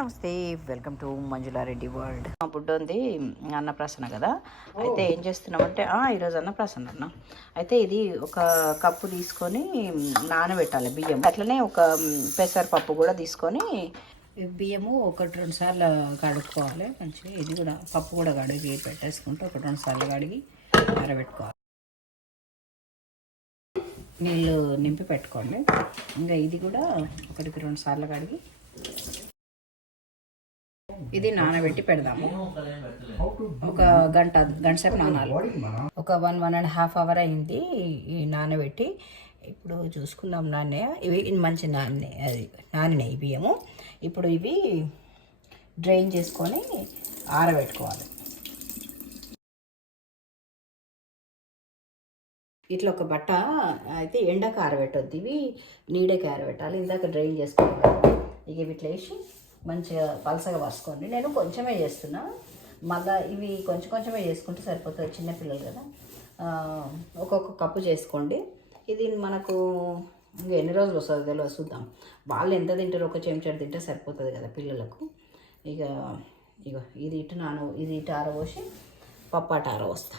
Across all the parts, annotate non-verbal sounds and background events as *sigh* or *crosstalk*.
నమస్తే welcome to Manjula Reddy world. మా బుడ్డోంది అన్నప్రాసన కదా. అయితే ఏం చేస్తున్నామంటే ఈరోజు అన్నప్రాసన అన్న. అయితే ఇది ఒక కప్పు తీసుకొని నానబెట్టాలి బియ్యం అట్లనే ఒక పెసరపప్పు కూడా తీసుకొని బియ్యము ఒకటి రెండు సార్లు కడుక్కోవాలి. మంచిగా ఇది కూడా పప్పు కూడా కడిగి పెట్టేసుకుంటే ఒకటి రెండు సార్లు కడిగి ఆరబెట్టుకోవాలి నీళ్ళు నింపి పెట్టుకోండి. ఇంకా ఇది కూడా ఒకటికి రెండు సార్లు కడిగి ఇది నానబెట్టి పెడదాము. ఒక గంట గంట సేపు నానాలి. ఒక one one and half hour అయింది ఈ నానబెట్టి. ఇప్పుడు చూసుకుందాం నాన్నయ్య ఇవి మంచి నాణ్య అది నానినాయి బియ్యము. ఇప్పుడు ఇవి డ్రైన్ చేసుకొని ఆరబెట్టుకోవాలి. ఇట్లా ఒక బట్ట అయితే ఎండకు ఆరబెట్టొద్దు. ఇవి నీడకి ఆరబెట్టాలి. ఇందాక డ్రైన్ చేసుకోవాలి ఇక ఇవి ఇట్లా వేసి మంచిగా పలసగా పసుకోండి నేను కొంచెమే చేస్తున్నా. మళ్ళా ఇవి కొంచెం కొంచెమే చేసుకుంటే సరిపోతుంది చిన్నపిల్లలు కదా. ఒక్కొక్క కప్పు చేసుకోండి. ఇది మనకు ఇంకా ఎన్ని రోజులు వస్తుంది తెలియదు చూద్దాం. వాళ్ళు ఎంత తింటారు ఒక చెంచాడు తింటే సరిపోతుంది కదా పిల్లలకు. ఇక ఇక ఇది ఇటు నాను ఇది ఇటు ఆరబోసి పప్పాట ఆరబోస్తా.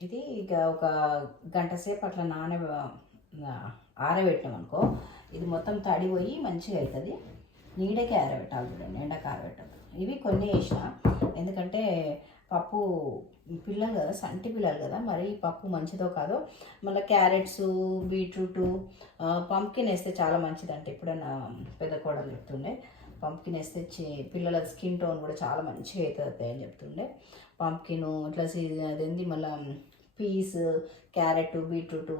ఇది ఇక ఒక గంట సేపు అట్లా నాన ఆరబెట్టాం అనుకో ఇది మొత్తం తడిపోయి మంచిగా అవుతుంది నీడకి ఆరబెట్టాలి చూడండి ఎండకు ఆరబెట్టాలి ఇవి కొన్ని వేసిన ఎందుకంటే పప్పు పిల్లలు కదా సంటి పిల్లలు కదా మరి పప్పు మంచిదో కాదో. మళ్ళీ క్యారెట్స్ బీట్రూట్ పంప్కిన్ వేస్తే చాలా మంచిదంటే ఇప్పుడైనా పెద్ద కోడలు చెప్తుండే. పంప్కిన్ వేస్తే పిల్లల స్కిన్ టోన్ కూడా చాలా మంచిగా అవుతుంది అని చెప్తుండే. పంప్కిన్ ఇట్లా సీజన్ అదేంది మళ్ళీ పీస్ క్యారెట్ బీట్రూట్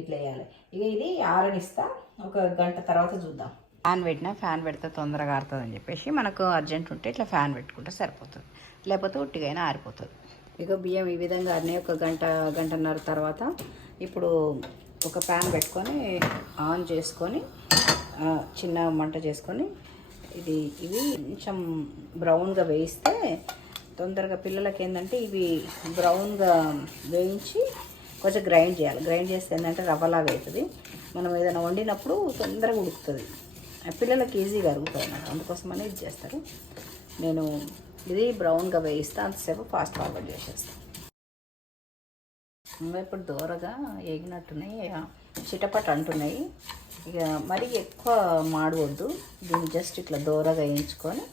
ఇట్లా వేయాలి. ఇక ఇది ఆరనిస్తా ఒక గంట తర్వాత చూద్దాం. ఫ్యాన్ పెట్టినా ఫ్యాన్ పెడితే తొందరగా ఆరుతుంది అని చెప్పేసి మనకు అర్జెంట్ ఉంటే ఇట్లా ఫ్యాన్ పెట్టుకుంటే సరిపోతుంది. లేకపోతే ఉట్టిగైనా ఆరిపోతుంది. ఇక బియ్యం ఈ విధంగా అన్నీ ఒక గంట గంటన్నర తర్వాత ఇప్పుడు ఒక ప్యాన్ పెట్టుకొని ఆన్ చేసుకొని చిన్న మంట చేసుకొని ఇది ఇవి కొంచెం బ్రౌన్గా వేయిస్తే తొందరగా పిల్లలకి ఏంటంటే ఇవి బ్రౌన్గా వేయించి కొంచెం గ్రైండ్ చేయాలి. గ్రైండ్ చేస్తే ఏంటంటే రవ్వలాగా అవుతుంది. మనం ఏదైనా వండినప్పుడు తొందరగా ఉడుకుతుంది. పిల్లలకి ఈజీగా అరుగుతాయి అన్నమాట. అందుకోసమనే ఇది చేస్తారు. నేను ఇది బ్రౌన్గా వేయిస్తా అంతసేపు ఫాస్ట్ ఫార్వర్డ్ చేసేస్తాను ఇప్పుడు దూరగా ఎగినట్టున్నాయి చిటపట అంటున్నాయి. ఇక మరీ ఎక్కువ మాడవద్దు. దీన్ని జస్ట్ ఇట్లా దూరగా వేయించుకొని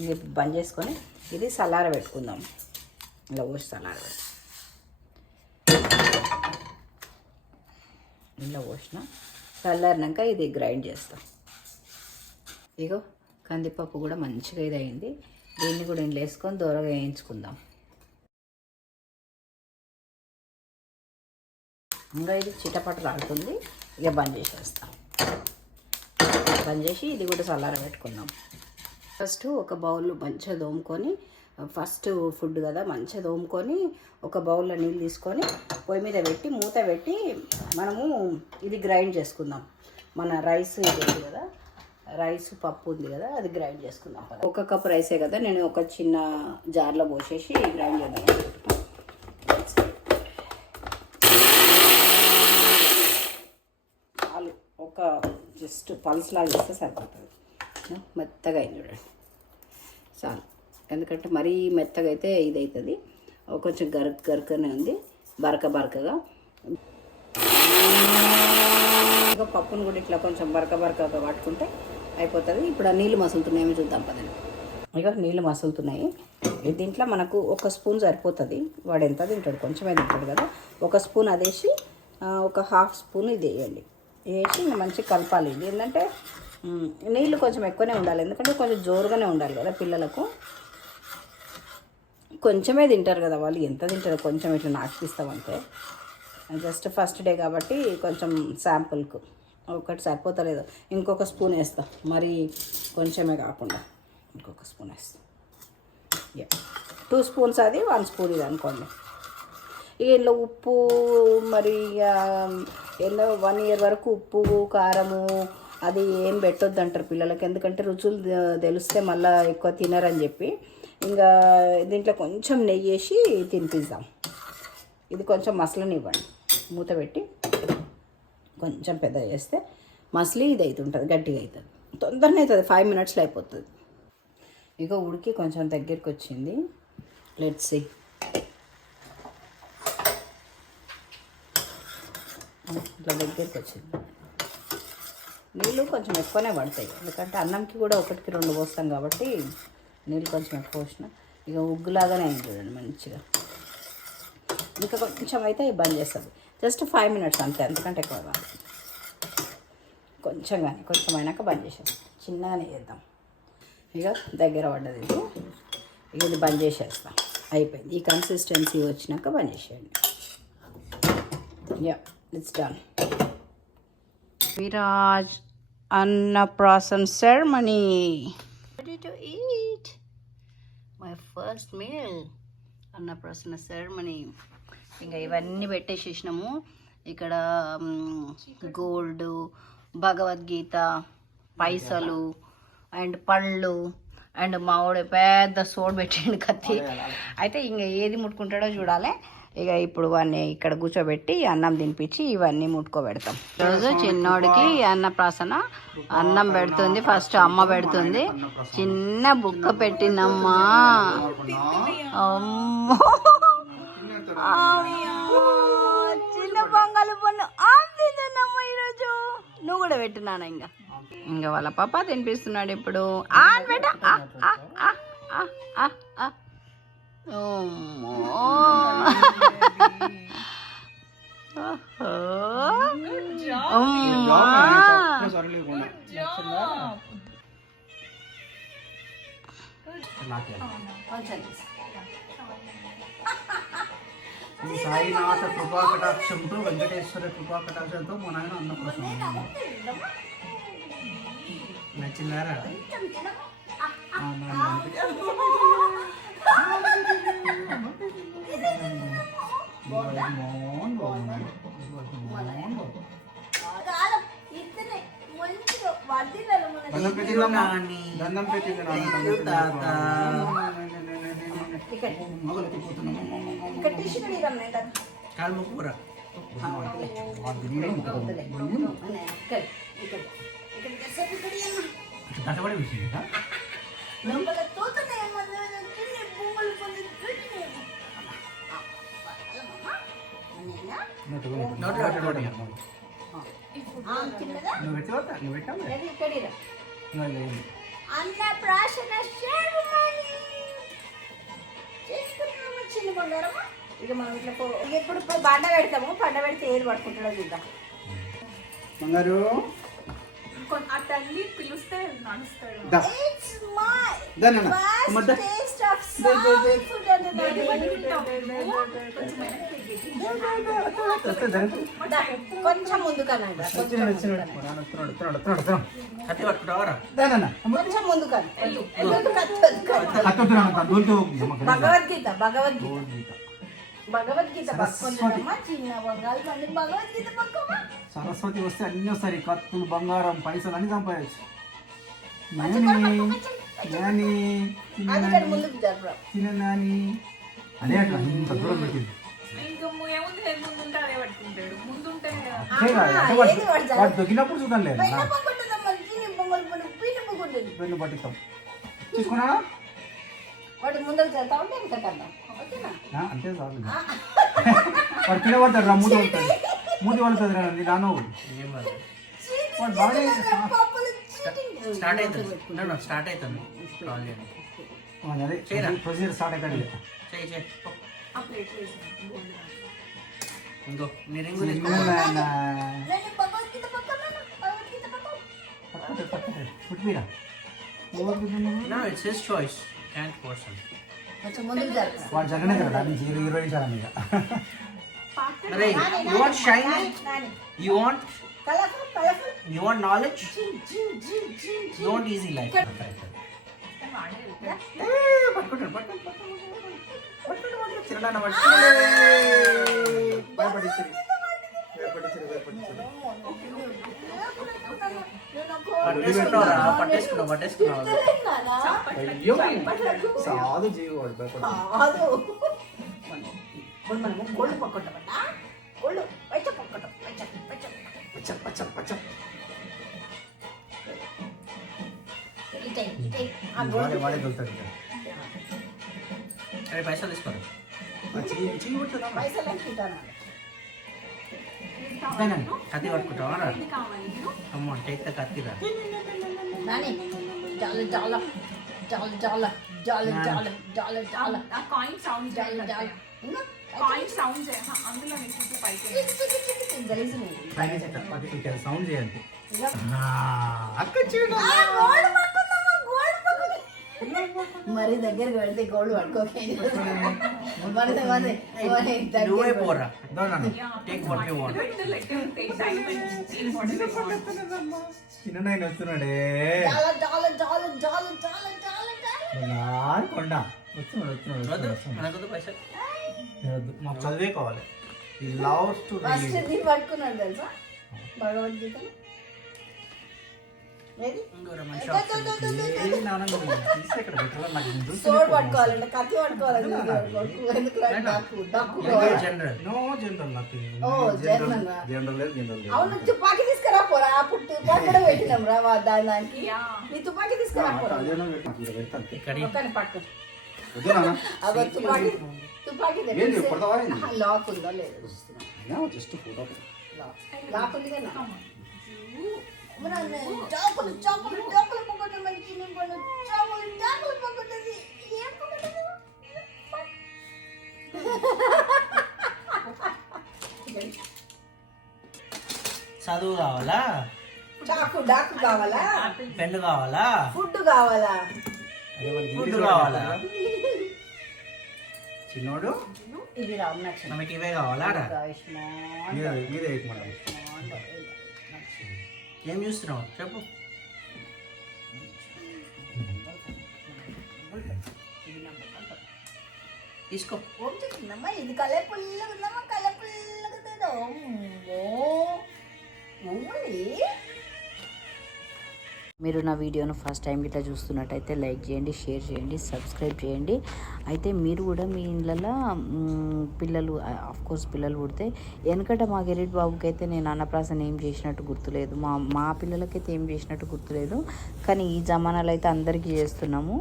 ఇది బంద్ చేసుకొని ఇది సలార పెట్టుకుందాం. ఇలా పోసి సలార పెట్టు ఇలా పోసిన చల్లారినాక ఇది గ్రైండ్ చేస్తాం. ఇగో కందిపప్పు కూడా మంచిగా ఇది అయింది దీన్ని కూడా ఇంట్లో వేసుకొని దూరగా వేయించుకుందాం. ఇంకా ఇది చిటపట రాడుతుంది ఇక బంద్ చేసేస్తాం. బంద్ చేసి ఇది కూడా చల్లార పెట్టుకుందాం. ఫస్ట్ ఒక బౌల్ మంచిగా దోముకొని ఫస్ట్ ఫుడ్ కదా మంచిగా దోముకొని ఒక బౌల్లో నీళ్ళు తీసుకొని పొయ్యి మీద పెట్టి మూత పెట్టి మనము ఇది గ్రైండ్ చేసుకుందాం. మన రైస్ ఇది కదా రైస్ పప్పు ఉంది కదా అది గ్రైండ్ చేసుకుందాం ఒక కప్ రైసే కదా నేను ఒక చిన్న జార్లో పోసేసి గ్రైండ్ చేద్దాం. అనుకుంటున్నాను. చాలు ఒక జస్ట్ పల్స్ లాగా ఇస్తే సరిపోతుంది. మెత్తగా అయింది చూడండి. చాలు ఎందుకంటే మరీ మెత్తగా అయితే ఇది అవుతుంది కొంచెం గరక గరకనే ఉంది బరక బరకగా. ఇంకా పప్పును కూడా ఇట్లా కొంచెం బరక బరకగా పట్టుకుంటే అయిపోతుంది. ఇప్పుడు ఆ నీళ్ళు మసులుతున్నాయేమో చూద్దాం పదండి. ఇక నీళ్ళు మసులుతున్నాయి. ఈ దీంట్లో మనకు ఒక స్పూన్ సరిపోతుంది. వాడు ఎంత తింటాడు? కొంచెమే తింటాడు కదా. ఒక స్పూన్ అదేసి ఒక హాఫ్ స్పూన్ ఇది వేయండి. వేసి మంచిగా కలపాలి. ఇది ఏంటంటే నీళ్ళు కొంచెం ఎక్కువనే ఉండాలి. ఎందుకంటే కొంచెం జోరుగానే ఉండాలి కదా పిల్లలకు. కొంచెమే తింటారు కదా వాళ్ళు. ఎంత తింటారు కొంచెం ఇట్లా నాకిస్తామంటే. జస్ట్ ఫస్ట్ డే కాబట్టి కొంచెం శాంపుల్కు. ఒకటి సరిపోతలేదు. ఇంకొక స్పూన్ వేస్తా. మరి కొంచెమే కాకుండా ఇంకొక స్పూన్ వేస్తా. టూ స్పూన్స్ అది వన్ స్పూన్ ఇది అనుకోండి. ఇక ఇందులో ఉప్పు మరి ఇక ఎన్నో వన్ ఇయర్ వరకు ఉప్పు కారము అది ఏం పెట్టొద్దు అంటారు పిల్లలకి. ఎందుకంటే రుచులు తెలిస్తే మళ్ళీ ఎక్కువ తినరని చెప్పి. ఇంకా దీంట్లో కొంచెం నెయ్యి వేసి తినిపిద్దాం. ఇది కొంచెం మసలనివ్వండి. మూత పెట్టి కొంచెం పెద్ద చేస్తే మస్లీ ఇది అవుతుంటుంది గట్టిగా అవుతుంది తొందరనే అవుతుంది ఫైవ్ మినిట్స్లో అయిపోతుంది. ఇక ఉడికి కొంచెం దగ్గరికి వచ్చింది లెట్స్ సి ఇట్లా దగ్గరికి వచ్చింది నీళ్ళు కొంచెం ఎక్కువనే పడతాయి. ఎందుకంటే అన్నంకి కూడా ఒకటికి రెండు పోస్తాం కాబట్టి నీళ్ళు కొంచెం ఎక్కువ పోసిన. ఇక ఉగ్గులాగానే అయింది చూడండి మంచిగా. ఇంకా కొంచెం అయితే బంద్ చేస్తుంది జస్ట్ ఫైవ్ మినిట్స్ అంతే అంతకంటే ఎక్కువ కాదు. కొంచెం కానీ కొంచెం అయినాక బంద్ చేసేది చిన్నగానే చేద్దాం. ఇక దగ్గర పడ్డది ఇది. ఇక ఇది బంద్ చేసేస్తాం. అయిపోయింది. ఈ కన్సిస్టెన్సీ వచ్చినాక బంద్ చేసేయండి. Yeah it's done Viraj Annaprasan ceremony ready to eat my first meal Annaprasana ceremony ఇంకా ఇవన్నీ పెట్టేసేసినాము. ఇక్కడ గోల్డ్ భగవద్గీత పైసలు అండ్ పళ్ళు అండ్ మావాడు పెద్ద సోడ్ పెట్టిండు కత్తి. అయితే ఇంకా ఏది ముట్టుకుంటాడో చూడాలి. ఇక ఇప్పుడు వాడిని ఇక్కడ కూర్చోబెట్టి అన్నం తినిపించి ఇవన్నీ ముట్టుకోబెడతాం. రోజు చిన్నోడికి అన్నప్రాసన అన్నం పెడుతుంది ఫస్ట్ అమ్మ పెడుతుంది. చిన్న బుక్క పెట్టిందమ్మా. అమ్మో. చిన్న పొంగల్ పన్ను ఈరోజు. నువ్వు కూడా పెట్టినానా ఇంకా. ఇంకా వాళ్ళ పాప తినిపిస్తున్నాడు ఇప్పుడు. ఆ. ఈ సాయినాథ కృపాకటాక్షంతో వెంకటేశ్వర కృపాకటాక్షంతో మా నాయన అన్నప్రసన్న నచ్చిందారా దండం పెట్టిందమ్మా. దండం పెట్టింది నాన్న, దండం పెట్టింది. మొగలు తిప్పుతున్నాము. కాలు మొక్కురా. అది నీడే మొక్కుతాము. కట్టబడి విషయం నువ్వు పెట్టవద్దా నువ్వు పెట్టావు అన్నప్రాసన శర్మని చేసుకున్నాము చిన్న బంగారమా ఇక మనం ఇట్లా పో- ఇక ఇప్పుడు ఇప్పుడు బండ పెడతాము బండ పెడితే ఏది పట్టుకుంటాడో చూద్దాం బంగారు ఆ తల్లి పిలుస్తే నడుస్తాడు దా ఇట్స్ మై దా నాన్న. అమ్మ, దా. Taste of the, the, the. Food అంటే దాన్ని వస్తే జరుగుతుంది. దా, కొంచెం ముందుకనండి వచ్చిన వచ్చిన వస్తున్నాడు, వస్తున్నాడు, వస్తున్నాడు, వస్తున్నాడు, వస్తున్నాడు. కత్తి పట్టుకురావరా దా నాన్న. అమ్మ, కొంచెం ముందుకని కత్తి వద్దు నాన్న, దూలుతూ అమ్మ, భగవద్గీత భగవద్గీత భగవద్గీత. భగవద్గీత సరస్వతి. పక్కొండమ్మా చిన్న బంగారు పండి భగవద్గీత పక్కమా సరస్వతి వస్తే అన్ని వస్తాయి కత్తులు బంగారం పైసలు అన్ని సంపాదించు నాని నాని చిన్న అందుకని నాని, అదే అట్లా ఇంత దూరం పెట్టింది. వాడు- దొరికినప్పుడు చూద్దాం లేదు పైన పక్కొంటుందమ్మా చిన్న బొమ్మలు పని పీన పక్కొంటుంది రెండు పట్టిస్తాం. తీసుకున్నా? వాడు ఉంటే కన్నా ఓకేనా? అంతే చాలు. వాడు కింద పడతాడు రా మూతి పడుతుంది మూతి పడుతుంది రా నీ వాడు చీటింగ్ స్టార్ట్. అవుతుంది స్టార్ట్ అవుతుంది అదే ప్రొసీజర్ స్టార్ట్ అవుతాడు. చేయి చేయి పో. ఆ ప్లేట్ వేసి ఇంకో నీ రింగు చిన్న తీసుకో నాన్న. నేను భగవద్గీత పక్కన భగవద్గీత పక్కన పట్టుకో, పట్టుకో. పుట్టిపీరా. ఎవరికి తిన్నావు? No it's his choice can't person కొంచెం ముందుకు జరపడం వాడు జగనే కదా నుంచి ఇరవై ఇరవై నిమిషాలు ఇక అరే you want shine you want colourful colourful you want knowledge జిన్ జిన్ జిన్ జిన్ యు వాంట్ ఈజీ లైఫ్ పట్టుకుంటాడు పట్టుకుంటాడు చిన్న భయపడిస్తుంది సాదు జీవాడు గోళ్ళు పక్కట గోళ్ళు పచ్చ పక్కట పచ్చ పచ్చ పచ్చ ఇటే ఇటే ఆ గోళ్ళు వాడే దొల్తాడు అరే పైసలు తీసుకోరు ఆ చెయ్యి చెయ్యి కొడుతుందా పైసలు అనుకుంటాను కత్తి పట్టుకుంటావా రా ఇది కావాలి మీరు అమ్మ టేక్ ద కత్తి రా నాని జాల జాల జాల జాల జాల జాల జాల జాల ఆ కాయిన్ సౌండ్ జాల జాల ఇంకా కాయిన్ సౌండ్ అందులో మీకు పైకి గలీజ్ పైన చెట్ట, పక్కకి ఇక్కడ సౌండ్ చేయండి ఇంకా అక్క చూడు మరి దగ్గరికి వెళ్తే గోల్డ్ పట్టుకోకే. చిన్ననాయన వస్తున్నాడే కొండ వస్తున్నాడు వస్తున్నాడు. మాకు చదివే కావాలి. లవ్ స్టోరీ పట్టుకున్నాడు తెలుసా? భగవద్గీత పట్టుకోవాలంటే కత్తి పట్టుకోవాలి అవును తుపాకి తీసుకురా పోరా. అప్పుడు తుపాకి కూడా పెట్టినాం రా దాని దానికి. నీ తుపాకి తీసుకురా పోరా. పట్టు. తుపాకి తుపాకి లాక్ ఉందో? లేదు. లాక్ ఉంది కదా. చాపలు చాపలు చాపలు పొగొట్టు మనకి నేను కొను చాపలు చాపలు పొగొట్టది. ఏం పొగొట్టదు? చదువు కావాలా? చాకు డాకు కావాలా? పెన్ను కావాలా? ఫుడ్ కావాలా? ఫుడ్ కావాలా చిన్నోడు? ఇది రామ్ నక్షత్రం మనకి ఇవే కావాలా? మీద వేయకమన్నా ఏం చూస్తున్నావు చెప్పు తీసుకో ఓం ఇది కలర్ పుల్లగా ఉందమ్మా కలర్ పుల్లగా ఉందో మీరు నా వీడియోను ఫస్ట్ టైం ఇట్లా చూస్తున్నట్టయితే లైక్ చేయండి షేర్ చేయండి సబ్స్క్రైబ్ చేయండి. అయితే మీరు కూడా మీ ఇండ్లలో పిల్లలు ఆఫ్కోర్స్ పిల్లలు పుడితే వెనకట మా గిరీట్ బాబుకి అయితే నేను అన్నప్రాసన ఏం చేసినట్టు గుర్తులేదు. మా మా పిల్లలకైతే ఏం చేసినట్టు గుర్తులేదు. కానీ ఈ జమానాలో అయితే అందరికీ చేస్తున్నాము.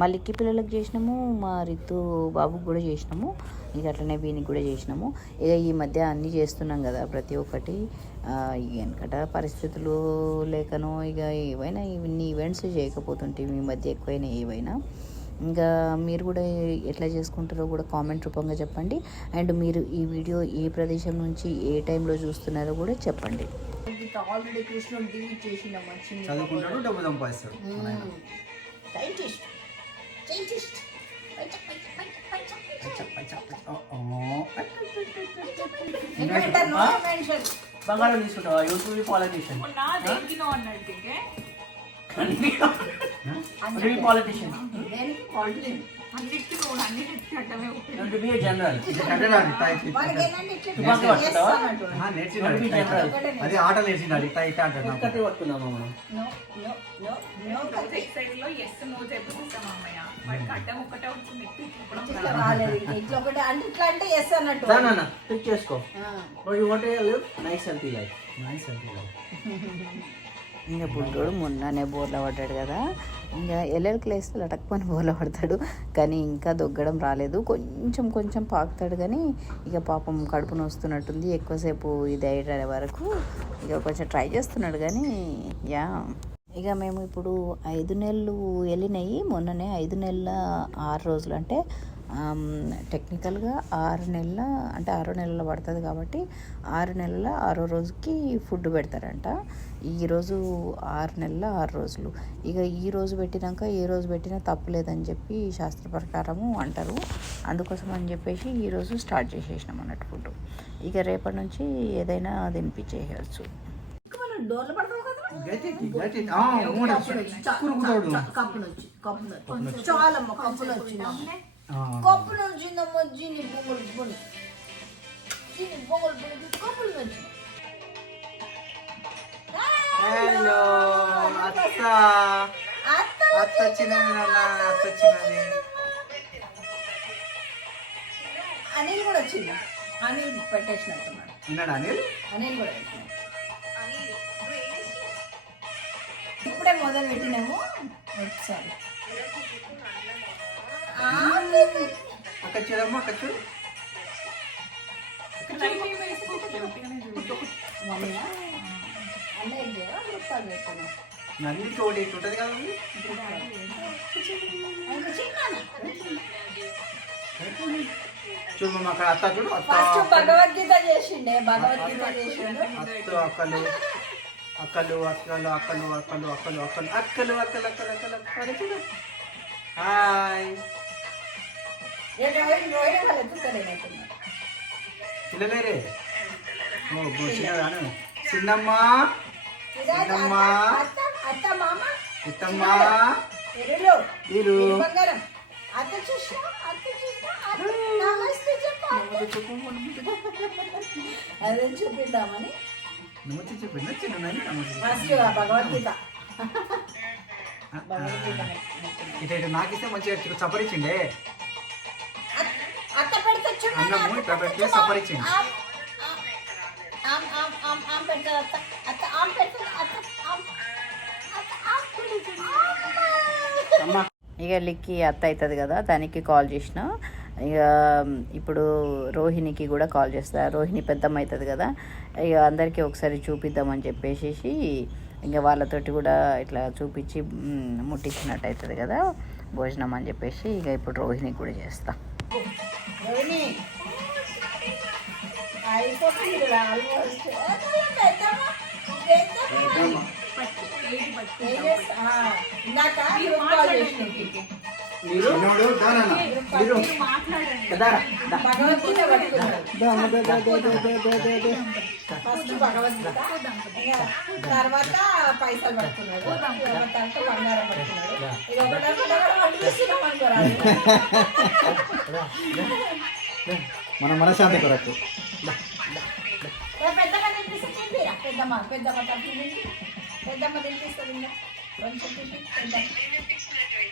మా లిక్కి పిల్లలకు చేసినాము మా రితు బాబుకి కూడా చేసినాము ఇక అట్లనే వీనికి కూడా చేసినాము. ఇక ఈ మధ్య అన్నీ చేస్తున్నాం కదా ప్రతి ఒక్కటి. వెనకట పరిస్థితులు లేకనో ఇక ఏవైనా ఇన్ని ఈవెంట్స్ చేయకపోతుంటే ఈ మధ్య ఎక్కువైనా ఏవైనా. ఇంకా మీరు కూడా ఎట్లా చేసుకుంటారో కూడా కామెంట్ రూపంగా చెప్పండి. అండ్ మీరు ఈ వీడియో ఏ ప్రదేశం నుంచి ఏ టైంలో చూస్తున్నారో కూడా చెప్పండి. ఆల్రెడీ కృష్ణుడు డిలీట్ చేసిన చదువుకుంటాడు డబ్బు సంపాదిస్తాడు. బంగారం తీసుకుంటావా? యూట్యూబ్ పాలిటీషియన్ పాలిటీషియన్ అది ఆట నేర్చినాడు ఇట్లా ఇట్లా అంటున్నాం కత్తి పట్టుకుందామా *laughs* ఇంకా పుట్టుడు మొన్ననే బోర్ల పడ్డాడు కదా. ఇంకా ఎల్లెలకి లేస్తే పని బోర్ల పడతాడు. కానీ ఇంకా దొగ్గడం రాలేదు. కొంచెం కొంచెం పాకుతాడు కానీ ఇక పాపం కడుపు నొస్తున్నట్టుంది. ఎక్కువసేపు ఇది అయ్యే వరకు ఇక కొంచెం ట్రై చేస్తున్నాడు కానీ యా. ఇక మేము ఇప్పుడు ఐదు నెలలు వెళ్ళినాయి. మొన్ననే ఐదు నెలల ఆరు రోజులు. అంటే టెక్నికల్గా ఆరు నెలల అంటే ఆరో నెలల పడుతుంది కాబట్టి ఆరు నెలల ఆరో రోజుకి ఫుడ్ పెడతారంట. ఈరోజు ఆరు నెలల ఆరు రోజులు. ఇక ఈ రోజు పెట్టినాక ఏ రోజు పెట్టినా తప్పులేదని చెప్పి శాస్త్ర ప్రకారము అంటారు. అందుకోసం అని చెప్పేసి ఈరోజు స్టార్ట్ చేసేసినాం అన్నట్టు ఫుడ్. ఇక రేపటి నుంచి ఏదైనా తినిపించేయచ్చు. డోర్లు పడతావు కురుకుతాడు కప్పు నుంచి కప్పు నుంచి చాలమ్మ కప్పులు వచ్చింది కప్పు నుంచి జీని బొంగులు బొంగులు. జీని బొంగులు బొంగులు కప్పులు నుంచి అనిల్ కూడా వచ్చింది. అనిల్ పెట్టేసినట్టున్నాడు అనిల్? అనిల్ కూడా ఇప్పుడే మొదలు పెట్టినాము ఒకసారి అక్కడ చూడమ్మా అక్కడ చూడు. అన్నిటికీ ఒకటి ఉంటుంది కదా చూడు అక్కడ అత్త చూడు అత్త. భగవద్గీత చేసిండే భగవద్గీత చేసిండు. అత్త అక్కలు. అక్కలు అక్కలు అక్కలు అక్కలు అక్కలు అక్కలు. అక్కలు అక్కలు అక్కలు అక్కలు. అక్కలు హాయ్. పిల్లలేరే? ఓ చిన్నదాను. చిన్నమ్మా. చిన్నమ్మా. అత్త అత్త మామ. చిత్తమ్మా వీరు అదే చూపిద్దామని. నువ్వు వచ్చి చెప్పిన నాకిస్తే మంచిగా ఇటు సపరించిండే అన్నము ఇట్లా పెడితే సపరించింది ఇక లిక్కి అత్త అవుతుంది కదా దానికి కాల్ చేసిన. ఇక ఇప్పుడు రోహిణికి కూడా కాల్ చేస్తా. రోహిణి పెద్దమ్మ అవుతుంది కదా. ఇక అందరికీ ఒకసారి చూపిద్దామని చెప్పేసి ఇంకా వాళ్ళతోటి కూడా ఇట్లా చూపించి ముట్టించినట్టు అవుతుంది కదా. భోజనం అని చెప్పేసి ఇక ఇప్పుడు రోహిణికి కూడా చేస్తా. రోహిణి, ఇందాక ఫస్ట్ భగవద్గీత తర్వాత పైసలు పడుతున్నాడు. తర్వాత బంగారం పడుతున్నాడు. ఇది మన మనశాంతి కొరకు. పెద్దమ్మ పెద్దమ్మ పెద్దమ్మ తినిపిస్తుంది. కొంచెం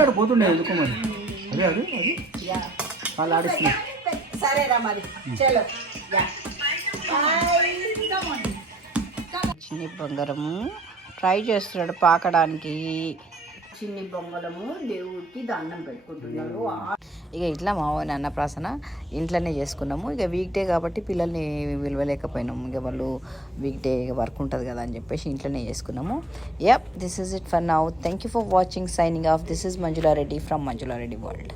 ఆడు పోతుండే ఎందుకో మరి? అదే అది అది. వాళ్ళు ఆడిస్తున్నా. సరేరా మరి. చలో. యా. బాయ్. చిన్ని బంగారము. ట్రై చేస్తున్నాడు పాకడానికి. చిన్ని బొంగలము దేవుడికి దండం పెట్టుకుంటున్నాడు ఇక ఇట్లా మా అన్నప్రాసన ఇంట్లోనే చేసుకున్నాము. ఇక వీక్ డే కాబట్టి పిల్లల్ని విలువలేకపోయినాము ఇక వాళ్ళు వీక్ డే వర్క్ ఉంటుంది కదా అని చెప్పేసి ఇంట్లోనే చేసుకున్నాము. Yup this is it for now thank you for watching signing off this is Manjula Reddy from Manjula Reddy world